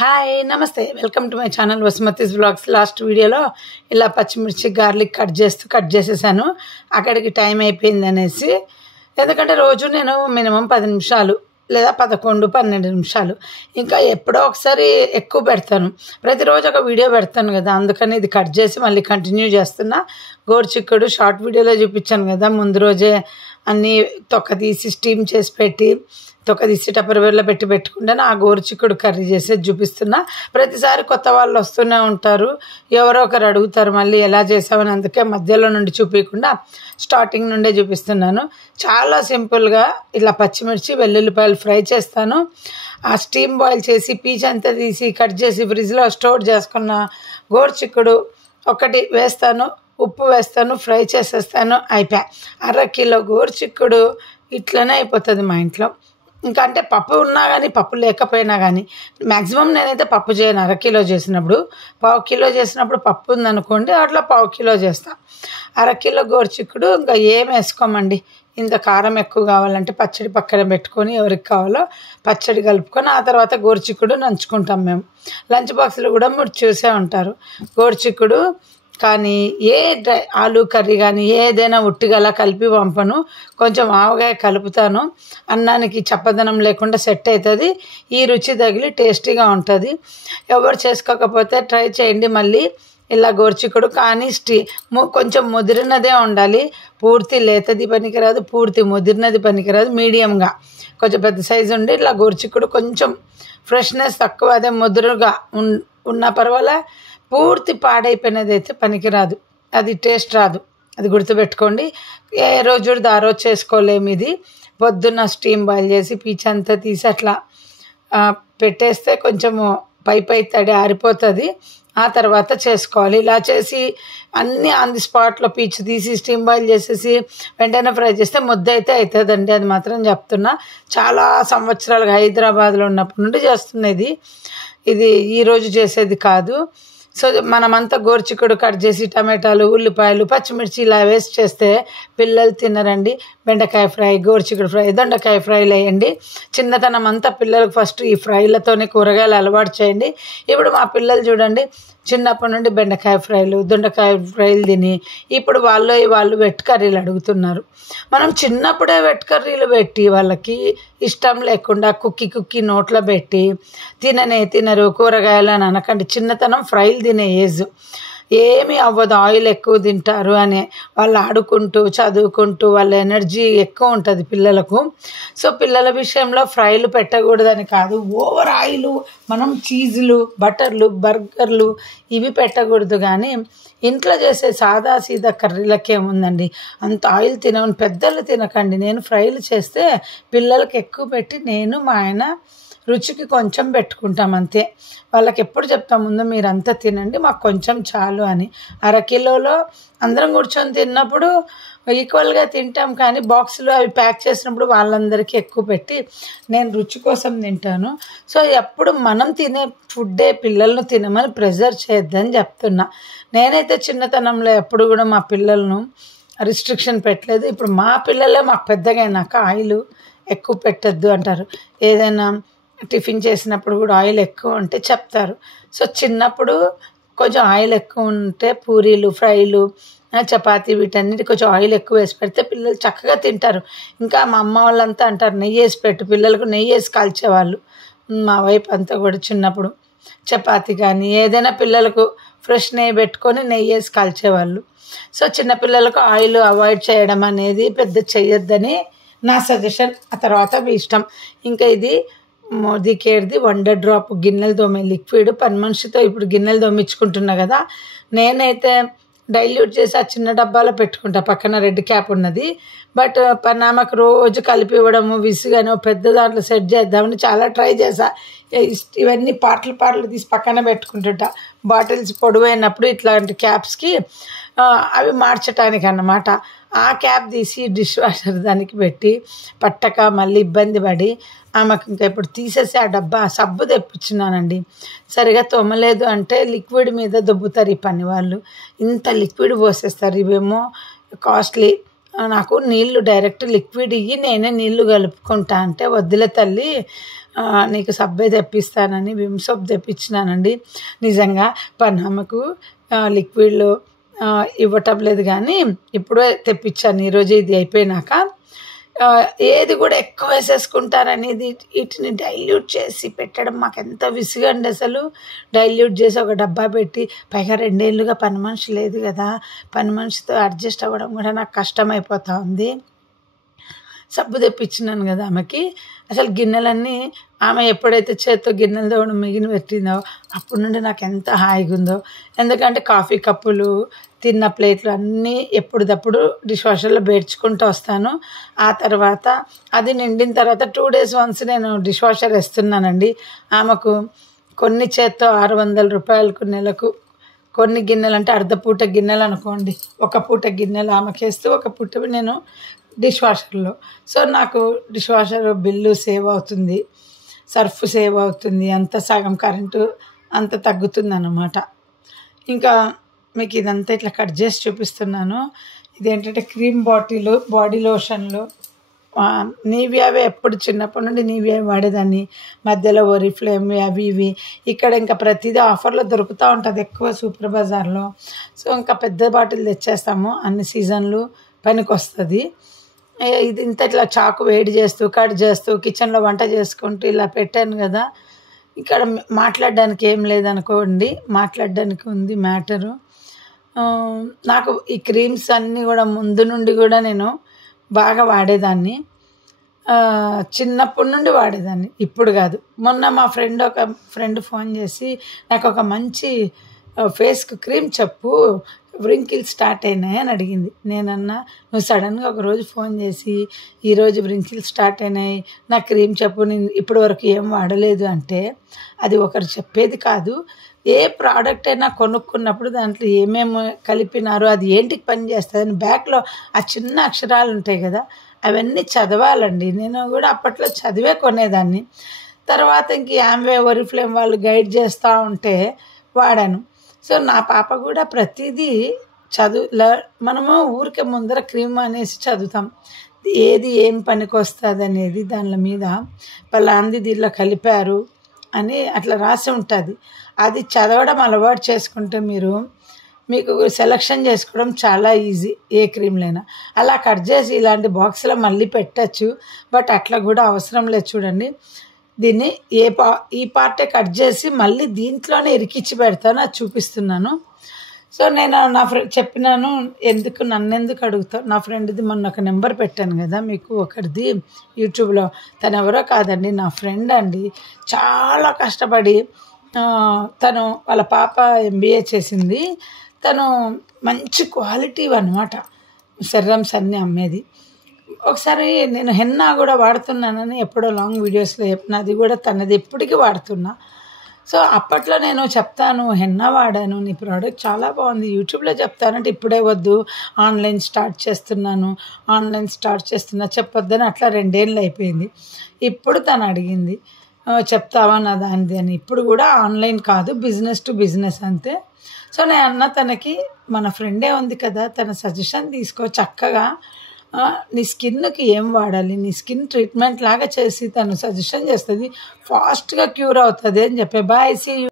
Hi నమస్తే welcome to my channel Vasumathi's vlogs. Last వీడియోలో ఇలా పచ్చిమిర్చి గార్లిక్ కట్ చేసేసాను. అక్కడికి టైం అయిపోయింది అనేసి, ఎందుకంటే రోజు నేను మినిమం 10 నిమిషాలు లేదా 11-12 నిమిషాలు, ఇంకా ఎప్పుడో ఒకసారి ఎక్కువ పెడతాను. ప్రతిరోజు ఒక వీడియో పెడతాను కదా, అందుకని ఇది కట్ చేసి మళ్ళీ కంటిన్యూ చేస్తున్నా. గోరుచిక్కుడు షార్ట్ వీడియోలో చూపించాను కదా, ముందు రోజే అన్నీ తొక్క తీసి స్టీమ్ చేసి పెట్టి తొక్క తీసి టపర్వేర్లో పెట్టుకుంటాను. ఆ గోరుచిక్కుడు కర్రీ చేసేది చూపిస్తున్నా. ప్రతిసారి కొత్త వాళ్ళు వస్తూనే ఉంటారు, ఎవరో ఒకరు అడుగుతారు మళ్ళీ ఎలా చేసామని, అందుకే మధ్యలో నుండి చూపించకుండా స్టార్టింగ్ నుండే చూపిస్తున్నాను. చాలా సింపుల్గా ఇలా పచ్చిమిర్చి వెల్లుల్లిపాయలు ఫ్రై చేస్తాను. ఆ స్టీమ్ బాయిల్ చేసి పీచ్ అంతా తీసి కట్ చేసి ఫ్రిడ్జ్లో స్టోర్ చేసుకున్న గోరుచిక్కుడు ఒకటి వేస్తాను, ఉప్పు వేస్తాను, ఫ్రై చేసేస్తాను, అయిపోయా. 1/2 కిలో గోరుచిక్కుడు ఇట్లనే అయిపోతుంది మా ఇంట్లో. ఇంకా అంటే పప్పు ఉన్నా కానీ పప్పు లేకపోయినా కానీ మ్యాక్సిమం నేనైతే పప్పు చేయను. 1/2 కిలో చేసినప్పుడు, 1/4 కిలో చేసినప్పుడు పప్పు ఉందనుకోండి, అట్లా 1/4 కిలో చేస్తాను. 1/2 కిలో గోరుచిక్కుడు ఇంకా ఏం వేసుకోమండి. ఇంత కారం ఎక్కువ కావాలంటే పచ్చడి పక్కన పెట్టుకొని ఎవరికి కావాలో పచ్చడి కలుపుకొని ఆ తర్వాత గోరుచిక్కుడు నంచుకుంటాం మేము. లంచ్ బాక్స్లో కూడా మీరు చూసే ఉంటారు. గోరుచిక్కుడు కానీ ఆలు కర్రీ కానీ ఏదైనా ఉట్టిగలా కలిపి పంపను, కొంచెం ఆవగాయ కలుపుతాను. అన్నానికి చప్పదనం లేకుండా సెట్ అవుతుంది, ఈ రుచి తగిలి టేస్టీగా ఉంటుంది. ఎవరు చేసుకోకపోతే ట్రై చేయండి మళ్ళీ ఇలా గోరుచిక్కుడు. కానీ కొంచెం ముదిరినదే ఉండాలి, పూర్తి లేతది పనికిరాదు, పూర్తి ముదిరినది పనికిరాదు, మీడియంగా కొంచెం పెద్ద సైజు ఉండి ఇలా గోరుచిక్కుడు కొంచెం ఫ్రెష్నెస్ తక్కువ, అదే ముదురుగా ఉన్నా పర్వాలే. పూర్తి పాడైపోయినది అయితే పనికిరాదు, అది టేస్ట్ రాదు, అది గుర్తుపెట్టుకోండి. ఏ రోజు ఆ రోజు చేసుకోలేము. ఇది పొద్దున్న స్టీమ్ బాయిల్ చేసి పీచంతా తీసి అట్లా పెట్టేస్తే కొంచెము పై తడి ఆరిపోతుంది, ఆ తర్వాత చేసుకోవాలి. ఇలా చేసి అన్నీ ఆన్ ది స్పాట్లో పీచు తీసి స్టీమ్ బాయిల్ చేసేసి వెంటనే ఫ్రై చేస్తే ముద్ద అయితే అవుతుందండి, అది మాత్రం చెప్తున్నా. చాలా సంవత్సరాలుగా హైదరాబాద్లో ఉన్నప్పటి నుండి చేస్తున్నది ఇది, ఈరోజు చేసేది కాదు. సో మనమంతా గోరుచిక్కుడు కట్ చేసి టమాటాలు, ఉల్లిపాయలు, పచ్చిమిర్చి ఇలా వేస్ట్ చేస్తే పిల్లలు తినరండి. బెండకాయ ఫ్రై, గోరుచిక్కుడు ఫ్రై, దొండకాయ ఫ్రైలు వేయండి. చిన్నతనం అంతా పిల్లలకు ఫస్ట్ ఈ ఫ్రైలతోనే కూరగాయలు అలవాటు చేయండి. ఇప్పుడు మా పిల్లలు చూడండి, చిన్నప్పటి నుండి బెండకాయ ఫ్రైలు, దొండకాయ ఫ్రైలు తిని ఇప్పుడు వాళ్ళు వెట్ కర్రీలు అడుగుతున్నారు. మనం చిన్నప్పుడే వెట్ కర్రీలు పెట్టి వాళ్ళకి ఇష్టం లేకుండా కుక్కి నోట్లో పెట్టి తినరు కూరగాయలు అని అనకండి. చిన్నతనం ఫ్రైలు తినే ఏజ్, ఏమీ అవ్వదు, ఆయిల్ ఎక్కువ తింటారు అని వాళ్ళు ఆడుకుంటూ చదువుకుంటూ వాళ్ళ ఎనర్జీ ఎక్కువ ఉంటుంది పిల్లలకు. సో పిల్లల విషయంలో ఫ్రైలు పెట్టకూడదని కాదు, ఓవర్ ఆయిల్ మనం చీజులు, బటర్లు, బర్గర్లు ఇవి పెట్టకూడదు. కానీ ఇంట్లో చేసే సాదా సీదా కర్రీలకేముందండి, అంత ఆయిల్ తినమని పెద్దలు తినకండి. నేను ఫ్రైలు చేస్తే పిల్లలకి ఎక్కువ పెట్టి నేను మా ఆయన రుచికి కొంచెం పెట్టుకుంటాం అంతే. వాళ్ళకి ఎప్పుడు చెప్తాం, ముందు మీరంతా తినండి, మాకు కొంచెం చాలు అని. 1/2 కిలోలో అందరం కూర్చొని తిన్నప్పుడు ఈక్వల్గా తింటాం, కానీ బాక్సులు అవి ప్యాక్ చేసినప్పుడు వాళ్ళందరికీ ఎక్కువ పెట్టి నేను రుచి కోసం తింటాను. సో ఎప్పుడు మనం తినే ఫుడ్డే పిల్లలను తినమని ప్రెజర్ చేయొద్దని చెప్తున్నా. నేనైతే చిన్నతనంలో ఎప్పుడు కూడా మా పిల్లలను రిస్ట్రిక్షన్ పెట్టలేదు. ఇప్పుడు మా పిల్లలే మాకు పెద్దగా అయినాక ఆయిల్ ఎక్కువ పెట్టద్దు అంటారు. ఏదైనా టిఫిన్ చేసినప్పుడు కూడా ఆయిల్ ఎక్కువ ఉంటే చెప్తారు. సో చిన్నప్పుడు కొంచెం ఆయిల్ ఎక్కువ ఉంటే పూరీలు, ఫ్రైలు, చపాతీ వీటన్నిటి కొంచెం ఆయిల్ ఎక్కువ వేసి పెడితే పిల్లలు చక్కగా తింటారు. ఇంకా మా అమ్మ వాళ్ళంతా అంటారు, నెయ్యి వేసి పెట్టు, పిల్లలకు నెయ్యి వేసి కాల్చేవాళ్ళు మా వైపు అంతా కూడా. చిన్నప్పుడు చపాతీ కానీ ఏదైనా పిల్లలకు ఫ్రెష్ నెయ్యి పెట్టుకొని నెయ్యి వేసి కాల్చేవాళ్ళు. సో చిన్నపిల్లలకు ఆయిల్ అవాయిడ్ చేయడం అనేది పెద్ద చెయ్యొద్దని నా సజెషన్. ఆ తర్వాత మీ ఇష్టం. ఇంకా ఇది మోదీ కేర్ది 100 డ్రాప్ గిన్నెలు తోమే లిక్విడ్. పని మనిషితో ఇప్పుడు గిన్నెలు తోమించుకుంటున్నా కదా, నేనైతే డైల్యూట్ చేసి ఆ చిన్న డబ్బాలో పెట్టుకుంటా, పక్కన రెడ్ క్యాప్ ఉన్నది. బట్ పనామకు రోజు కలిపి ఇవ్వడము విసుగాను, పెద్ద దాంట్లో సెట్ చేద్దామని చాలా ట్రై చేశా. ఇవన్నీ పాటలు తీసి పక్కన పెట్టుకుంటుంటా. బాటిల్స్ పొడవైనప్పుడు ఇట్లాంటి క్యాప్స్కి అవి మార్చడానికి అన్నమాట. ఆ క్యాప్ తీసి డిష్ వాషర్ దానికి పెట్టి పట్టక మళ్ళీ ఇబ్బంది పడి ఆమెకు ఇంకా ఇప్పుడు తీసేసి ఆ డబ్బా సబ్బు తెప్పించినానండి. సరిగా తోమలేదు అంటే లిక్విడ్ మీద దొబ్బుతారు ఈ పని వాళ్ళు, ఇంత లిక్విడ్ పోసేస్తారు. ఇవేమో కాస్ట్లీ. నాకు నీళ్లు డైరెక్ట్ లిక్విడ్ ఇయ్యి నేనే నీళ్లు కలుపుకుంటా అంటే, వద్దులే తల్లి నీకు సబ్బే తెప్పిస్తానని విమ్ సోప్ తెప్పించినానండి. నిజంగా పనామకు లిక్విడ్లో ఇవ్వటం లేదు, కానీ ఇప్పుడే తెప్పించాను ఈరోజు ఇది అయిపోయినాక. ఏది కూడా ఎక్కువ వేసేసుకుంటారనేది వీటిని డైల్యూట్ చేసి పెట్టడం మాకు ఎంత విసుగండి అసలు. డైల్యూట్ చేసి ఒక డబ్బా పెట్టి, పైగా 2 ఏళ్ళుగా పని మనిషి లేదు కదా, పని మనిషితో అడ్జస్ట్ అవ్వడం కూడా నాకు కష్టమైపోతూ ఉంది. సబ్బు తెప్పించినాను కదా ఆమెకి. అసలు గిన్నెలన్నీ ఆమె ఎప్పుడైతే చేత్తో గిన్నెలు తోవడం మిగిలి పెట్టిందో అప్పటి నుండి నాకు ఎంత హాయిగా ఉందో. ఎందుకంటే కాఫీ కప్పులు, తిన్న ప్లేట్లు అన్నీ ఎప్పుడప్పుడు డిష్ వాషర్లో పేర్చుకుంటూ వస్తాను. ఆ తర్వాత అది నిండిన తర్వాత 2 days once నేను డిష్ వాషర్ వేస్తున్నానండి. ఆమెకు కొన్ని చేత్తో 600 రూపాయలకు నెలకు కొన్ని గిన్నెలు, అంటే అర్ధపూట గిన్నెలు అనుకోండి, ఒక పూట గిన్నెలు ఆమెకి వేస్తూ ఒక పూట నేను డిష్ వాషర్లో. సో నాకు డిష్ వాషర్ బిల్లు సేవ్ అవుతుంది, సర్ఫ్ సేవ్ అవుతుంది, అంత సగం కరెంటు అంత తగ్గుతుంది అన్నమాట. ఇంకా మీకు ఇదంతా ఇట్లా కట్ చేసి చూపిస్తున్నాను. ఇదేంటంటే క్రీమ్ బాటిల్, బాడీ లోషన్లు, నీవియావే ఎప్పుడు చిన్నప్పటి నుండి నీవియా వాడేదాన్ని. మధ్యలో ఒరిఫ్లేమ్ అవి ఇవి ఇక్కడ ఇంకా ప్రతిదీ ఆఫర్లో దొరుకుతూ ఉంటుంది ఎక్కువ సూపర్ బజార్లో. సో ఇంకా పెద్ద బాటిల్ తెచ్చేస్తాము, అన్ని సీజన్లు పనికి వస్తుంది. ఇది ఇంత ఇట్లా చాకు వేడి చేస్తూ కట్ చేస్తూ కిచెన్లో వంట చేసుకుంటూ ఇలా పెట్టాను కదా. ఇక్కడ మాట్లాడడానికి ఏం లేదనుకోండి, మాట్లాడడానికి ఉంది మ్యాటరు. నాకు ఈ క్రీమ్స్ అన్నీ కూడా ముందు నుండి కూడా నేను బాగా వాడేదాన్ని, చిన్నప్పటి నుండి వాడేదాన్ని, ఇప్పుడు కాదు. మొన్న మా ఒక ఫ్రెండ్ ఫోన్ చేసి నాకు ఒక మంచి ఫేస్కి క్రీమ్ చెప్పు, వ్రింకిల్స్ స్టార్ట్ అయినాయి అని అడిగింది. నేనన్నా, నువ్వు సడన్గా ఒకరోజు ఫోన్ చేసి ఈరోజు వ్రింకిల్స్ స్టార్ట్ అయినాయి, నా క్రీమ్ చెప్పు, నేను ఇప్పటి వరకు ఏం వాడలేదు అంటే అది ఒకరు చెప్పేది కాదు. ఏ ప్రోడక్ట్ అయినా కొనుక్కున్నప్పుడు దాంట్లో ఏమేమి కలిపినారో, అది ఏంటికి పని చేస్తుంది, బ్యాక్లో ఆ చిన్న అక్షరాలు ఉంటాయి కదా, అవన్నీ చదవాలండి. నేను కూడా అప్పట్లో చదివే కొనేదాన్ని. తర్వాత ఇంక యామ్వే, ఒరిఫ్లేమ్ వాళ్ళు గైడ్ చేస్తూ ఉంటే వాడాను. సో నా పాప కూడా ప్రతిదీ మనము ఊరికే ముందర క్రీమ్ అనేసి చదువుతాం, ఏది ఏం పనికి వస్తుంది అనేది దాని మీద పలాంది దీనిలో కలిపారు అని అట్లా రాసి ఉంటుంది. అది చదవడం అలవాటు చేసుకుంటే మీకు సెలక్షన్ చేసుకోవడం చాలా ఈజీ, ఏ క్రీమ్లైనా. అలా కట్ చేసి ఇలాంటి బాక్స్లో మళ్ళీ పెట్టచ్చు, బట్ అట్లా కూడా అవసరం లేదు. చూడండి, దీన్ని ఈ పార్టే కట్ చేసి మళ్ళీ దీంట్లోనే ఇరికిచ్చి పెడతాను, అది చూపిస్తున్నాను. సో నేను నా చెప్పినాను, నన్నెందుకు అడుగుతావు, నా ఫ్రెండ్ది మొన్న ఒక నెంబర్ పెట్టాను కదా మీకు ఒకరిది యూట్యూబ్లో. తను ఎవరో కాదండి, నా ఫ్రెండ్ అండి. చాలా కష్టపడి తను వాళ్ళ పాప MBA చేసింది. తను మంచి క్వాలిటీ అనమాట సెరమ్స్ అన్నీ అమ్మేది. ఒకసారి నేను హెన్నా కూడా వాడుతున్నానని ఎప్పుడో లాంగ్ వీడియోస్లో చెప్పిన, అది కూడా తనది ఎప్పటికీ వాడుతున్నా. సో అప్పట్లో నేను చెప్తాను, హెన్నా వాడాను, నీ ప్రోడక్ట్ చాలా బాగుంది, యూట్యూబ్లో చెప్తానంటే ఇప్పుడే వద్దు, ఆన్లైన్ స్టార్ట్ చేస్తున్నా చెప్పొద్దని అట్లా 2 ఏళ్ళు అయిపోయింది. ఇప్పుడు తను అడిగింది, చెప్తావా నా దానిది అని. ఇప్పుడు కూడా ఆన్లైన్ కాదు, బిజినెస్ టు బిజినెస్ అంతే. సో నేను అన్న తనకి, మన ఫ్రెండే ఉంది కదా, తన సజెషన్ తీసుకో చక్కగా, నీ స్కిన్కి ఏం వాడాలి, నీ స్కిన్ ట్రీట్మెంట్ లాగా చేసి తను సజెషన్ చేస్తుంది, ఫాస్ట్గా క్యూర్ అవుతుంది అని చెప్పే. Bye, see you.